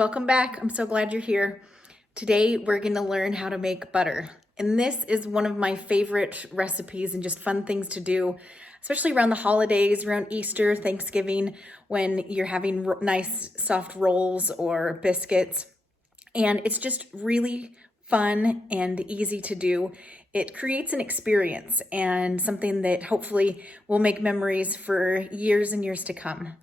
Welcome back. I'm so glad you're here. Today we're going to learn how to make butter. And this is one of my favorite recipes and just fun things to do, especially around the holidays, around Easter, Thanksgiving, when you're having nice soft rolls or biscuits. And it's just really fun and easy to do. It creates an experience and something that hopefully will make memories for years and years to come.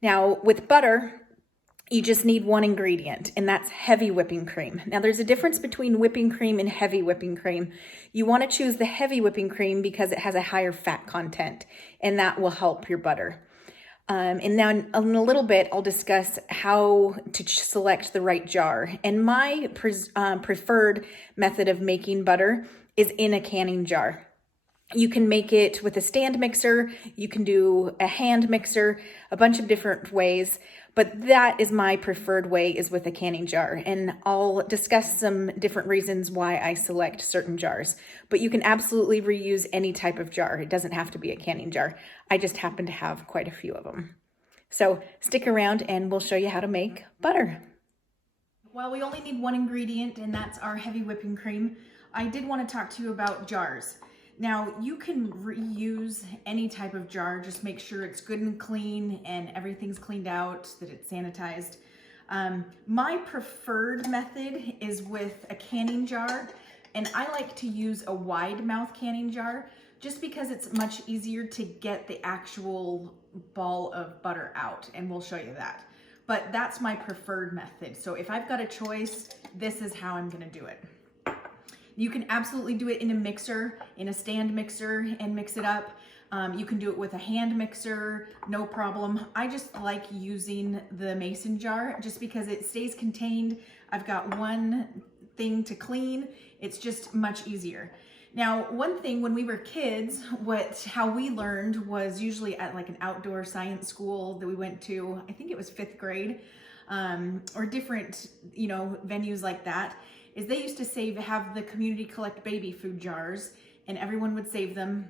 Now, with butter, you just need one ingredient, and that's heavy whipping cream. Now, there's a difference between whipping cream and heavy whipping cream. You want to choose the heavy whipping cream because it has a higher fat content, and that will help your butter. And now in a little bit, I'll discuss how to select the right jar. And my preferred method of making butter is in a canning jar. You can make it with a stand mixer, you can do a hand mixer, a bunch of different ways, but that is my preferred way, is with a canning jar. And I'll discuss some different reasons why I select certain jars. But you can absolutely reuse any type of jar. It doesn't have to be a canning jar. I just happen to have quite a few of them. So stick around and we'll show you how to make butter. Well, we only need one ingredient, and that's our heavy whipping cream. I did want to talk to you about jars. Now, you can reuse any type of jar, just make sure it's good and clean and everything's cleaned out, that it's sanitized. My preferred method is with a canning jar, and I like to use a wide mouth canning jar just because it's much easier to get the actual ball of butter out, and we'll show you that. But that's my preferred method. So if I've got a choice, this is how I'm gonna do it. You can absolutely do it in a mixer, in a stand mixer, and mix it up. You can do it with a hand mixer, no problem. I just like using the mason jar just because it stays contained. I've got one thing to clean. It's just much easier. Now, one thing when we were kids, how we learned was usually at like an outdoor science school that we went to. I think it was 5th grade, or different, venues like that. Is they used to have the community collect baby food jars, and everyone would save them.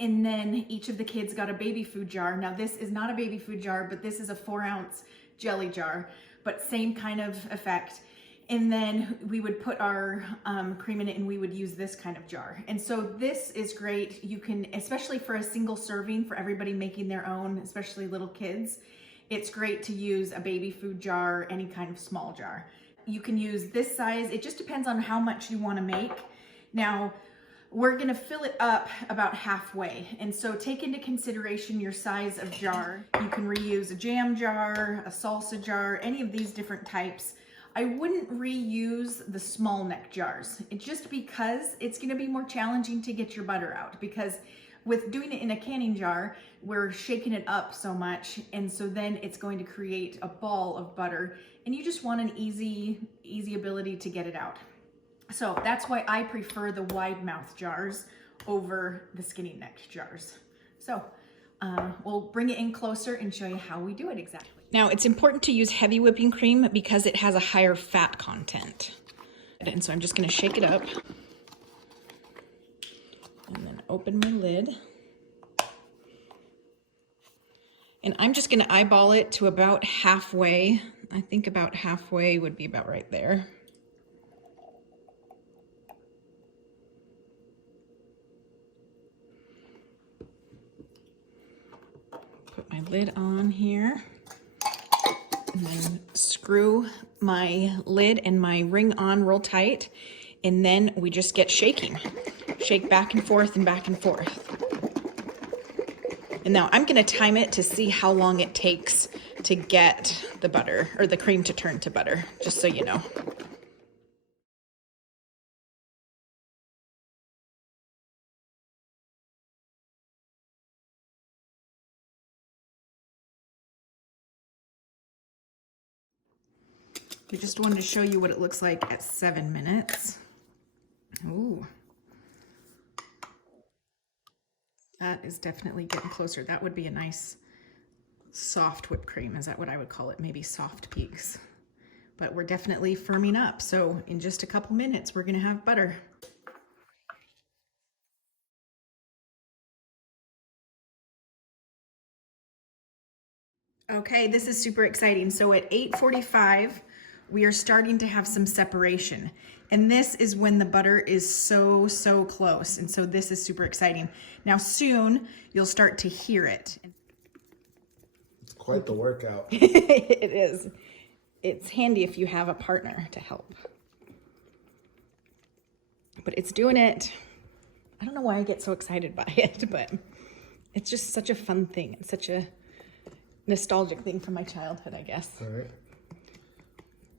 And then each of the kids got a baby food jar. Now, this is not a baby food jar, but this is a 4-ounce jelly jar, but same kind of effect. And then we would put our cream in it, and we would use this kind of jar. And so this is great. You can, especially for a single serving for everybody making their own, especially little kids, it's great to use a baby food jar, any kind of small jar. You can use this size. It just depends on how much you want to make. Now, we're going to fill it up about halfway. And so take into consideration your size of jar. You can reuse a jam jar, a salsa jar, any of these different types. I wouldn't reuse the small neck jars. It's just because it's going to be more challenging to get your butter out, because with doing it in a canning jar, we're shaking it up so much, and so then it's going to create a ball of butter, and you just want an easy ability to get it out. So that's why I prefer the wide mouth jars over the skinny necked jars. So we'll bring it in closer and show you how we do it exactly. Now, it's important to use heavy whipping cream because it has a higher fat content. And so I'm just going to shake it up and then open my lid. And I'm just going to eyeball it to about halfway. I think about halfway would be about right there. Put my lid on here. And then screw my lid and my ring on real tight. And then we just get shaking. Shake back and forth and back and forth. And now I'm going to time it to see how long it takes to get the butter, or the cream to turn to butter, just so you know. I just wanted to show you what it looks like at 7 minutes. Ooh. That is definitely getting closer. That would be a nice soft whipped cream. Is that what I would call it? Maybe soft peaks. But we're definitely firming up. So in just a couple minutes, we're gonna have butter. Okay, this is super exciting. So at 8:45, we are starting to have some separation. And this is when the butter is so close. And so this is super exciting. Now soon you'll start to hear it. It's quite the workout. It is. It's handy if you have a partner to help. But it's doing it. I don't know why I get so excited by it, but it's just such a fun thing. It's such a nostalgic thing from my childhood, I guess. All right.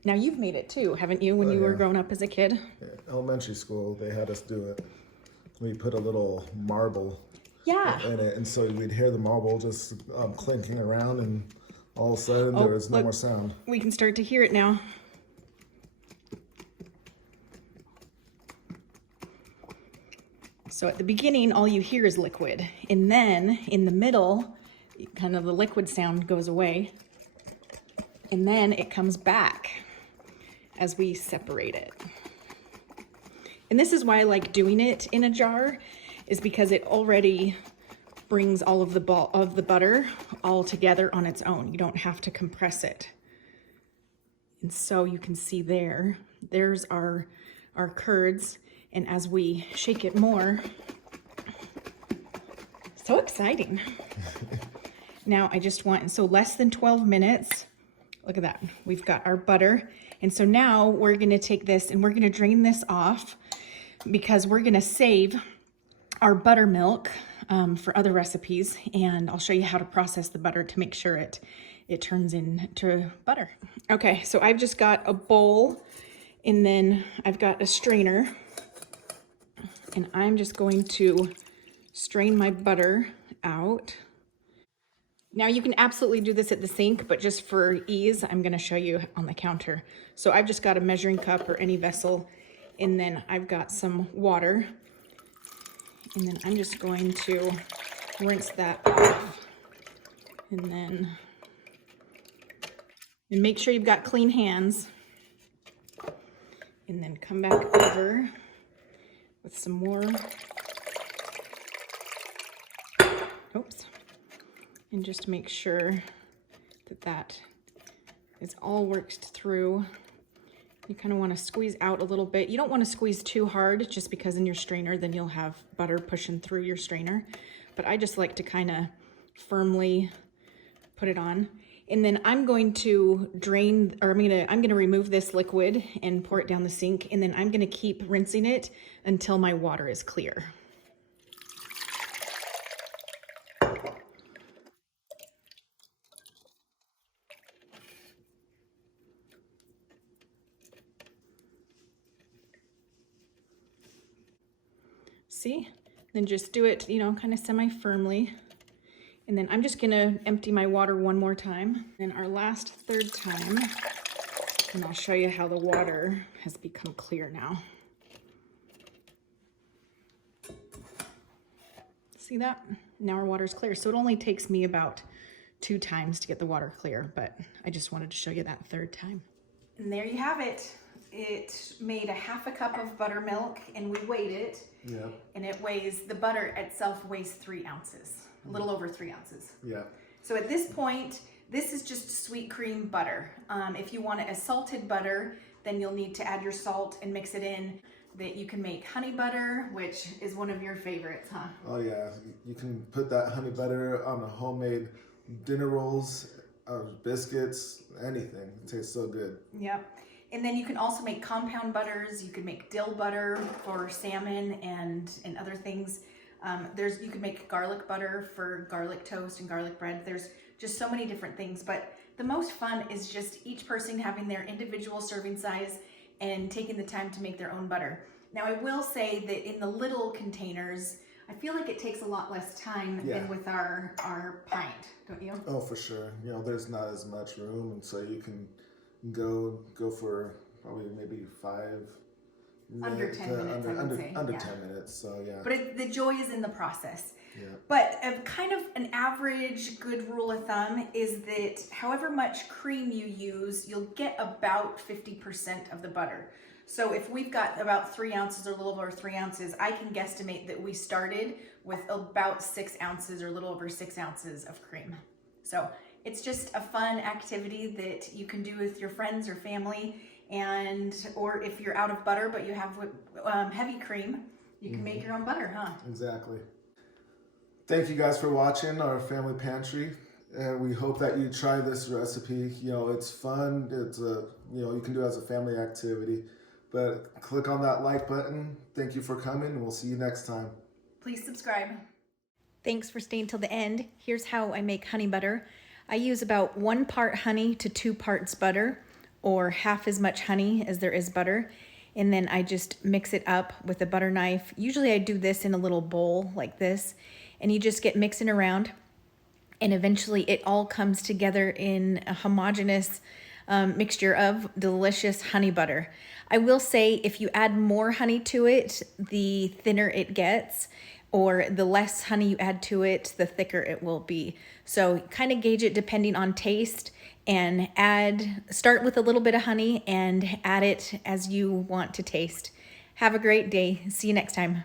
Now you've made it too, haven't you, when you were growing up as a kid? Yeah. Elementary school, they had us do it. We put a little marble in it, and so we'd hear the marble just clinking around, and all of a sudden there was no more sound. We can start to hear it now. So at the beginning, all you hear is liquid. And then in the middle, kind of the liquid sound goes away. And then it comes back as we separate it. And this is why I like doing it in a jar, is because it already brings all of the butter all together on its own. You don't have to compress it. And so you can see there's our curds. And as we shake it more, so exciting. Now I just want, so less than 12 minutes, look at that. We've got our butter. And so now we're gonna take this and we're gonna drain this off, because we're gonna save our buttermilk for other recipes. And I'll show you how to process the butter to make sure it turns into butter. Okay, so I've just got a bowl, and then I've got a strainer. And I'm just going to strain my butter out. Now you can absolutely do this at the sink, but just for ease, I'm gonna show you on the counter. So I've just got a measuring cup or any vessel, and then I've got some water. And then I'm just going to rinse that off. And make sure you've got clean hands. And then come back over with some more. Oops. And just make sure that is all worked through. You kind of want to squeeze out a little bit. You don't want to squeeze too hard, just because in your strainer, then you'll have butter pushing through your strainer. But I just like to kind of firmly put it on. And then I'm going to drain, or I'm gonna remove this liquid and pour it down the sink, and then I'm gonna keep rinsing it until my water is clear. See? Then just do it, kind of semi-firmly. And then I'm just gonna empty my water one more time. And our last third time, and I'll show you how the water has become clear now. See that? Now our water's clear. So it only takes me about 2 times to get the water clear, but I just wanted to show you that third time. And there you have it. It made a ½ a cup of buttermilk, and we weighed it. Yeah. And the butter itself weighs 3 ounces. A little over 3 ounces. Yeah. So at this point, this is just sweet cream butter. If you want it as salted butter, then you'll need to add your salt and mix it in. That you can make honey butter, which is one of your favorites, huh? Oh yeah, you can put that honey butter on a homemade dinner rolls, biscuits, anything. It tastes so good. Yep. And then you can also make compound butters. You can make dill butter for salmon and other things. You can make garlic butter for garlic toast and garlic bread. There's just so many different things, but the most fun is just each person having their individual serving size and taking the time to make their own butter. Now I will say that in the little containers, I feel like it takes a lot less time than with our pint, don't you? Oh, for sure. There's not as much room, and so you can go for probably maybe 5 under 10 minutes, I would say. Under 10 minutes, so yeah. But the joy is in the process. Yeah. But kind of an average good rule of thumb is that however much cream you use, you'll get about 50% of the butter. So if we've got about 3 ounces or a little over 3 ounces, I can guesstimate that we started with about 6 ounces or a little over 6 ounces of cream. So It's just a fun activity that you can do with your friends or family, or if you're out of butter but you have heavy cream, you can make your own butter, huh? Exactly. Thank you guys for watching Our Family Pantry, and we hope that you try this recipe. You know, it's fun. It's you can do it as a family activity. But click on that like button. Thank you for coming, and we'll see you next time. Please subscribe. Thanks for staying till the end. Here's how I make honey butter. I use about 1 part honey to 2 parts butter, or half as much honey as there is butter. And then I just mix it up with a butter knife. Usually I do this in a little bowl like this, and you just get mixing around, and eventually it all comes together in a homogeneous mixture of delicious honey butter. I will say if you add more honey to it, the thinner it gets, or the less honey you add to it, the thicker it will be. So kind of gauge it depending on taste, and start with a little bit of honey and add it as you want to taste. Have a great day. See you next time.